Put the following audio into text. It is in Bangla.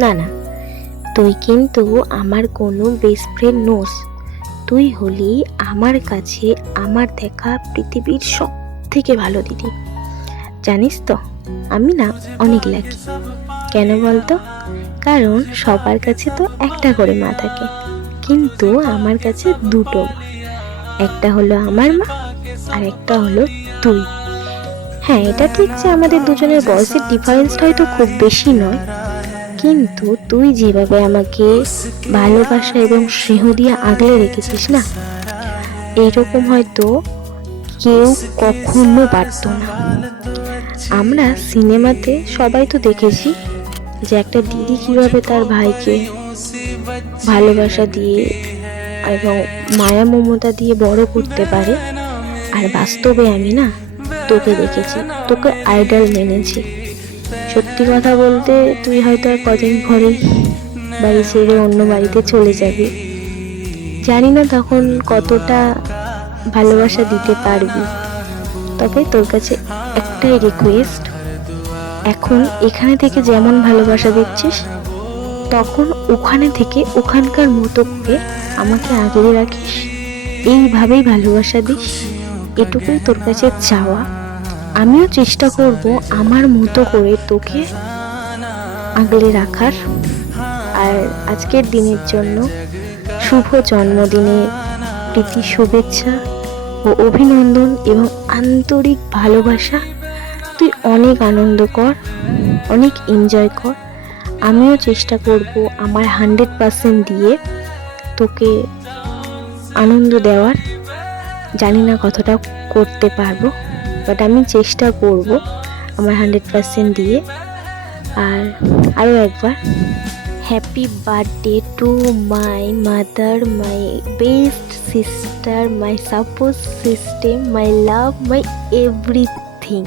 না না, তুই কিন্তু আমার কোনো বেস্ট ফ্রেন্ড নোস। তুই হলি আমার কাছে আমার দেখা পৃথিবীর সব থেকে ভালো দিদি। জানিস তো, আমি না অনেক লাকি। কেন বলতো? কারণ সবার কাছে তো একটা করে মা থাকে, কিন্তু আমার কাছে দুটো মা। একটা হলো আমার মা, আর একটা হলো তুই। হ্যাঁ, এটা ঠিক যে আমাদের দুজনের বয়সের ডিফারেন্সটা হয়তো খুব বেশি নয়, কিন্তু তুই যেভাবে আমাকে ভালোবাসা এবং স্নেহ দিয়ে আগলে রেখেছিস না, এইরকম হয়তো কেউ কখনো পারতো না। আমরা সিনেমাতে সবাই তো দেখেছি যে একটা দিদি কিভাবে তার ভাইকে ভালোবাসা দিয়ে এবং মায়া মমতা দিয়ে বড় করতে পারে। আর বাস্তবে আমি না তোকে দেখেছি, তোকে আইডল মেনেছি। সত্যি কথা বলতে তুই হয়তো আর কদিন পরেই বাড়ি ছেড়ে অন্য বাড়িতে চলে যাবি। জানি না তখন কতটা ভালোবাসা দিতে পারবি, তবে তোর কাছে একটাই রিকোয়েস্ট, এখন এখানে থেকে যেমন ভালোবাসা দিচ্ছিস, তখন ওখানে থেকে ওখানকার মতো করে আমাকে আগলে রাখিস, এইভাবেই ভালোবাসা দিস। এটুকুই তোর কাছে চাওয়া। আমিও চেষ্টা করব আমার মতো করে তোকে আগলে রাখার। আর আজকের দিনের জন্য শুভ জন্মদিনের প্রীতি শুভেচ্ছা ও অভিনন্দন এবং আন্তরিক ভালোবাসা। তুই অনেক আনন্দ কর, অনেক এনজয় কর। আমিও চেষ্টা করব আমার 100% দিয়ে তোকে আনন্দ দেওয়ার। জানি না কতটা করতে পারবো, বাট আমি চেষ্টা করব আমার 100% দিয়ে। আর আরও একবার happy birthday to my mother, my best sister, my support system, my love, my everything.